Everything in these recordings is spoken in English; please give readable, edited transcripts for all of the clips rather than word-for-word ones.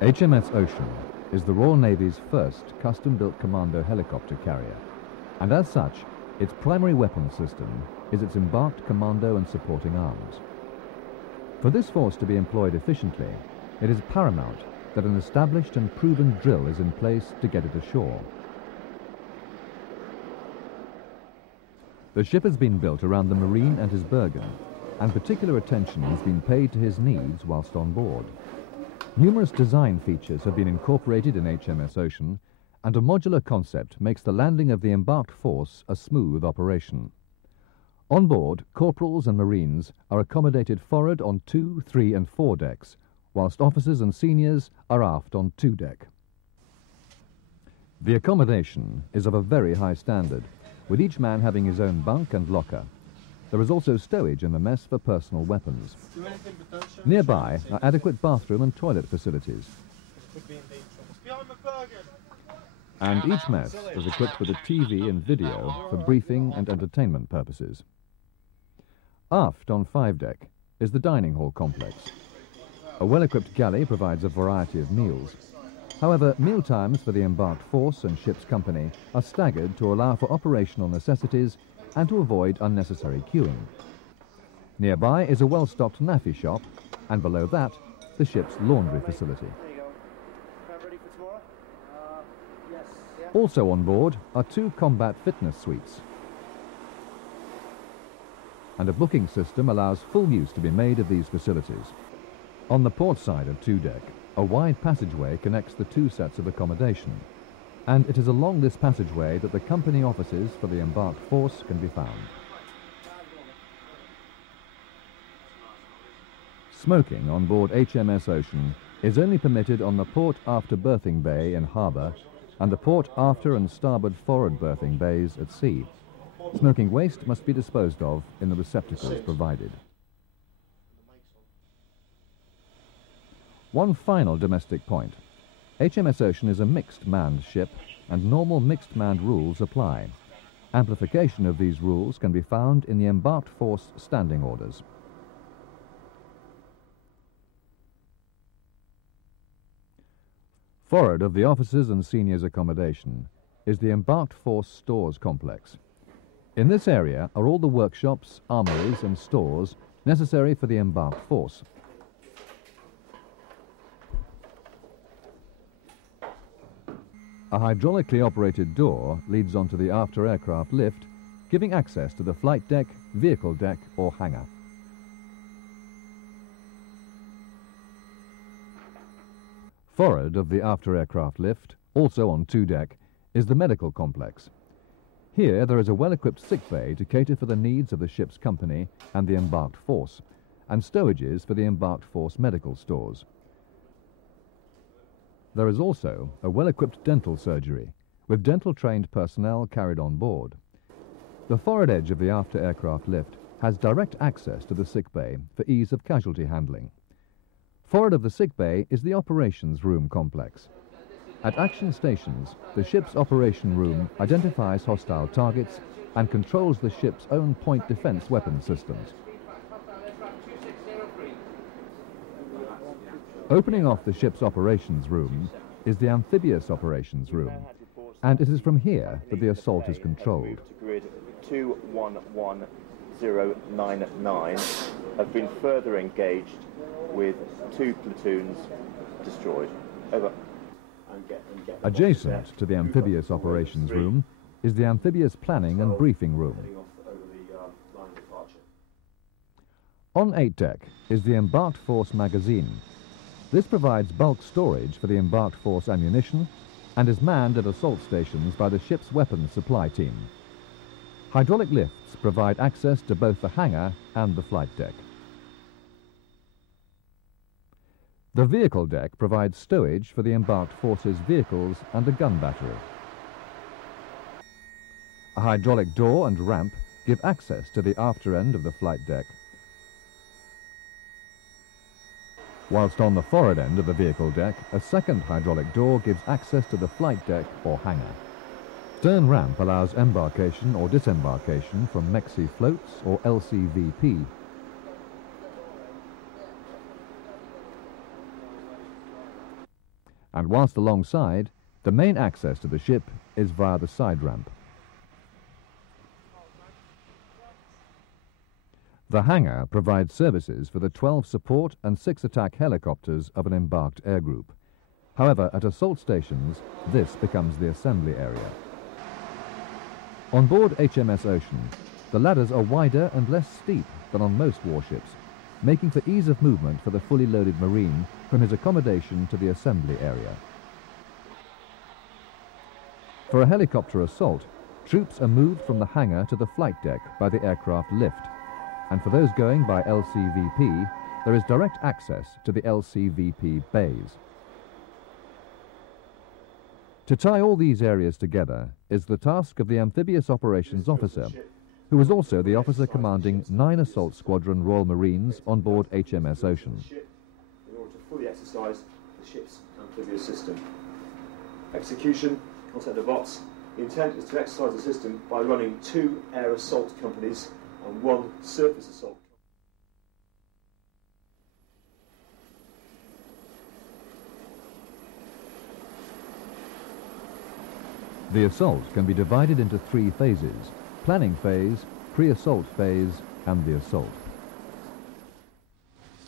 HMS Ocean is the Royal Navy's first custom-built commando helicopter carrier, and as such, its primary weapon system is its embarked commando and supporting arms. For this force to be employed efficiently, it is paramount that an established and proven drill is in place to get it ashore. The ship has been built around the Marine and his Bergen, and particular attention has been paid to his needs whilst on board. Numerous design features have been incorporated in HMS Ocean, and a modular concept makes the landing of the embarked force a smooth operation. On board, corporals and marines are accommodated forward on 2, 3 and 4 decks, whilst officers and seniors are aft on 2 deck. The accommodation is of a very high standard, with each man having his own bunk and locker. There is also stowage in the mess for personal weapons. Nearby are adequate bathroom and toilet facilities. And each mess is equipped with a TV and video for briefing and entertainment purposes. Aft on 5 deck is the dining hall complex. A well-equipped galley provides a variety of meals. However, meal times for the embarked force and ship's company are staggered to allow for operational necessities and to avoid unnecessary queuing. Nearby is a well-stocked naffy shop, and below that, the ship's laundry facility. Also on board are 2 combat fitness suites, and a booking system allows full use to be made of these facilities. On the port side of 2 deck, a wide passageway connects the 2 sets of accommodation, and it is along this passageway that the company offices for the embarked force can be found. Smoking on board HMS Ocean is only permitted on the port after berthing bay in harbour and the port after and starboard forward berthing bays at sea. Smoking waste must be disposed of in the receptacles provided. One final domestic point. HMS Ocean is a mixed manned ship, and normal mixed manned rules apply. Amplification of these rules can be found in the embarked force standing orders. Forward of the officers' and seniors' accommodation is the embarked force stores complex. In this area are all the workshops, armories and stores necessary for the embarked force. A hydraulically operated door leads onto the after-aircraft lift, giving access to the flight deck, vehicle deck or hangar. Forward of the after-aircraft lift, also on 2 deck, is the medical complex. Here there is a well-equipped sick bay to cater for the needs of the ship's company and the embarked force, and stowages for the embarked force medical stores. There is also a well-equipped dental surgery, with dental-trained personnel carried on board. The forward edge of the after-aircraft lift has direct access to the sick bay for ease of casualty handling. Forward of the sick bay is the operations room complex. At action stations, the ship's operation room identifies hostile targets and controls the ship's own point defense weapon systems. Opening off the ship's operations room is the Amphibious operations room, and it is from here that the assault is controlled. Grid 211099 have been further engaged with 2 platoons destroyed. Over. Adjacent to the Amphibious operations room is the Amphibious planning and briefing room. On 8 deck is the embarked force magazine. This provides bulk storage for the embarked force ammunition and is manned at assault stations by the ship's weapons supply team. Hydraulic lifts provide access to both the hangar and the flight deck. The vehicle deck provides stowage for the embarked force's vehicles and a gun battery. A hydraulic door and ramp give access to the after end of the flight deck, whilst on the forward end of the vehicle deck, a second hydraulic door gives access to the flight deck or hangar. Stern ramp allows embarkation or disembarkation from Mexi floats or LCVP. And whilst alongside, the main access to the ship is via the side ramp. The hangar provides services for the 12 support and 6 attack helicopters of an embarked air group. However, at assault stations, this becomes the assembly area. On board HMS Ocean, the ladders are wider and less steep than on most warships, making for ease of movement for the fully loaded Marine from his accommodation to the assembly area. For a helicopter assault, troops are moved from the hangar to the flight deck by the aircraft lift, and for those going by LCVP, there is direct access to the LCVP bays. To tie all these areas together is the task of the Amphibious Operations Officer, who is also the officer commanding 9 Assault Squadron Royal Marines on board HMS Ocean. In order to fully exercise the ship's amphibious system. Execution, concept of ops. The intent is to exercise the system by running 2 air assault companies and 1 surface assault. The assault can be divided into 3 phases: planning phase, pre-assault phase, and the assault.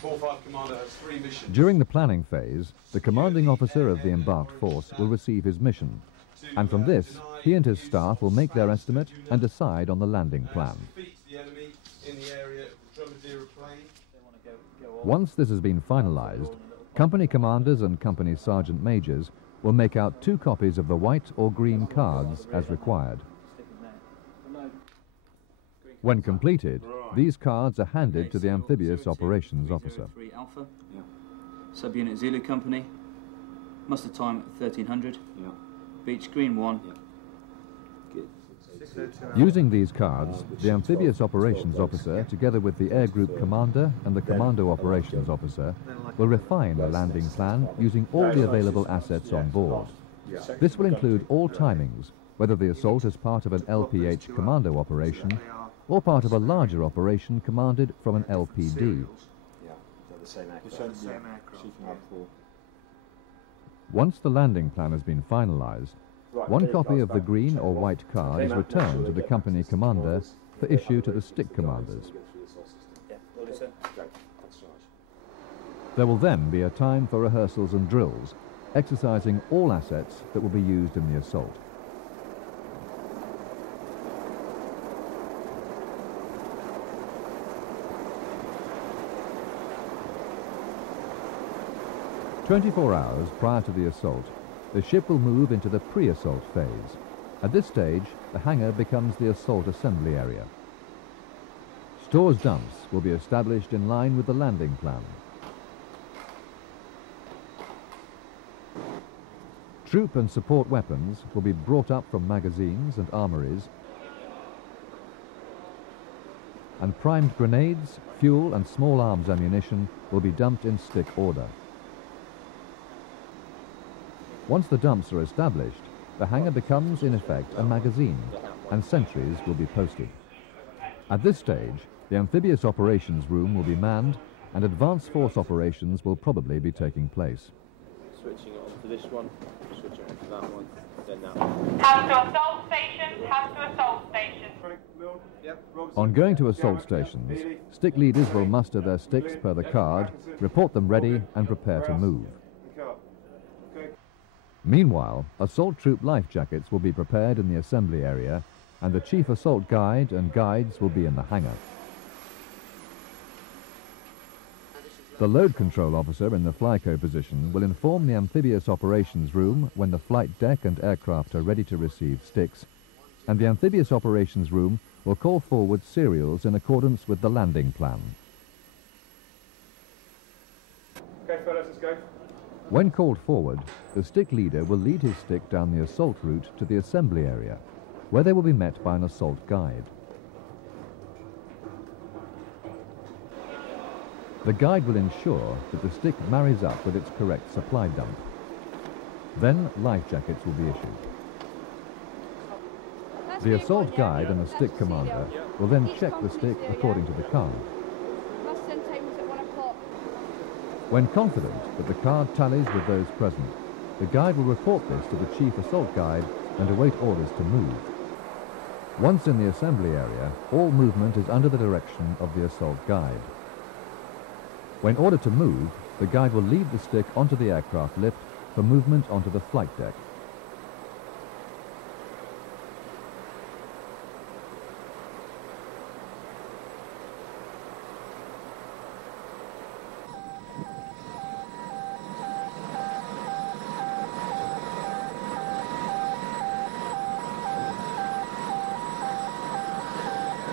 4-5 Commander has 3 missions. During the planning phase, the commanding officer of the embarked force will receive his mission, and from this, he and his staff will make their estimate and decide on the landing plan. Once this has been finalised, company commanders and company sergeant majors will make out 2 copies of the white or green cards as required. When completed, these cards are handed to the Amphibious Operations Officer. Alpha, Subunit Zulu Company, muster time 1300, beach green 1. Using these cards, the Amphibious Operations Officer, together with the Air Group Commander and the Commando Operations Officer, will refine the landing plan using all the available assets on board. This will include all timings, whether the assault is part of an LPH Commando operation or part of a larger operation commanded from an LPD. Once the landing plan has been finalised, 1 copy of the green or white card is returned to the company commander for issue to the stick commanders. There will then be a time for rehearsals and drills, exercising all assets that will be used in the assault. "24 hours prior to the assault, the ship will move into the pre-assault phase. At this stage, the hangar becomes the assault assembly area. Stores dumps will be established in line with the landing plan. Troop and support weapons will be brought up from magazines and armories, and primed grenades, fuel and small arms ammunition will be dumped in stick order. Once the dumps are established, the hangar becomes, in effect, a magazine, and sentries will be posted. At this stage, the Amphibious Operations Room will be manned, and advanced force operations will probably be taking place. Switching it on to this one, switching it on to that one, then that one. House to assault stations, house to assault stations. On going to assault stations, stick leaders will muster their sticks per the card, report them ready, and prepare to move. Meanwhile, assault troop life jackets will be prepared in the assembly area, and the chief assault guide and guides will be in the hangar. The load control officer in the flyco position will inform the amphibious operations room when the flight deck and aircraft are ready to receive sticks, and the amphibious operations room will call forward serials in accordance with the landing plan. Okay, fellas, let's go. When called forward, the stick leader will lead his stick down the assault route to the assembly area, where they will be met by an assault guide. The guide will ensure that the stick marries up with its correct supply dump. Then life jackets will be issued. The assault guide and the stick commander will then check the stick according to the card. When confident that the card tallies with those present, the guide will report this to the chief assault guide and await orders to move. Once in the assembly area, all movement is under the direction of the assault guide. When ordered to move, the guide will lead the stick onto the aircraft lift for movement onto the flight deck.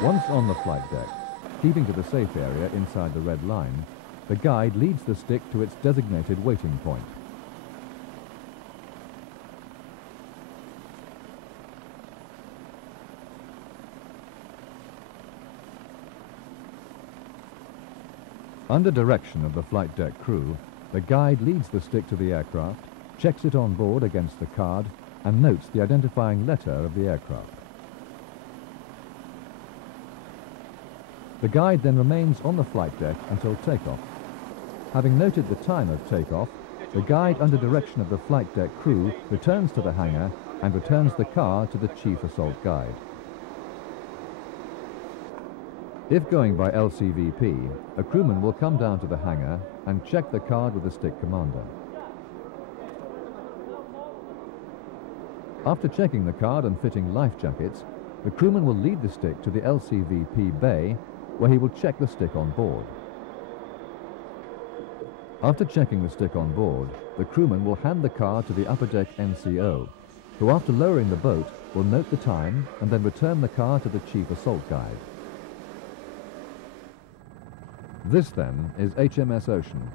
Once on the flight deck, keeping to the safe area inside the red line, the guide leads the stick to its designated waiting point. Under direction of the flight deck crew, the guide leads the stick to the aircraft, checks it on board against the card, and notes the identifying letter of the aircraft. The guide then remains on the flight deck until takeoff. Having noted the time of takeoff, the guide under direction of the flight deck crew returns to the hangar and returns the card to the chief assault guide. If going by LCVP, a crewman will come down to the hangar and check the card with the stick commander. After checking the card and fitting life jackets, the crewman will lead the stick to the LCVP bay, where he will check the stick on board. After checking the stick on board, the crewman will hand the card to the upper deck NCO, who after lowering the boat will note the time and then return the card to the chief assault guide. This then is HMS Ocean,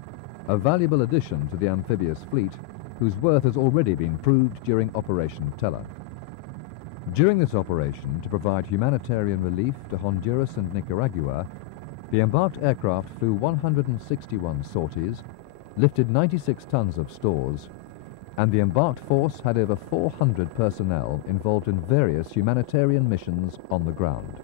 a valuable addition to the amphibious fleet whose worth has already been proved during Operation Teller. During this operation, to provide humanitarian relief to Honduras and Nicaragua, the embarked aircraft flew 161 sorties, lifted 96 tons of stores, and the embarked force had over 400 personnel involved in various humanitarian missions on the ground.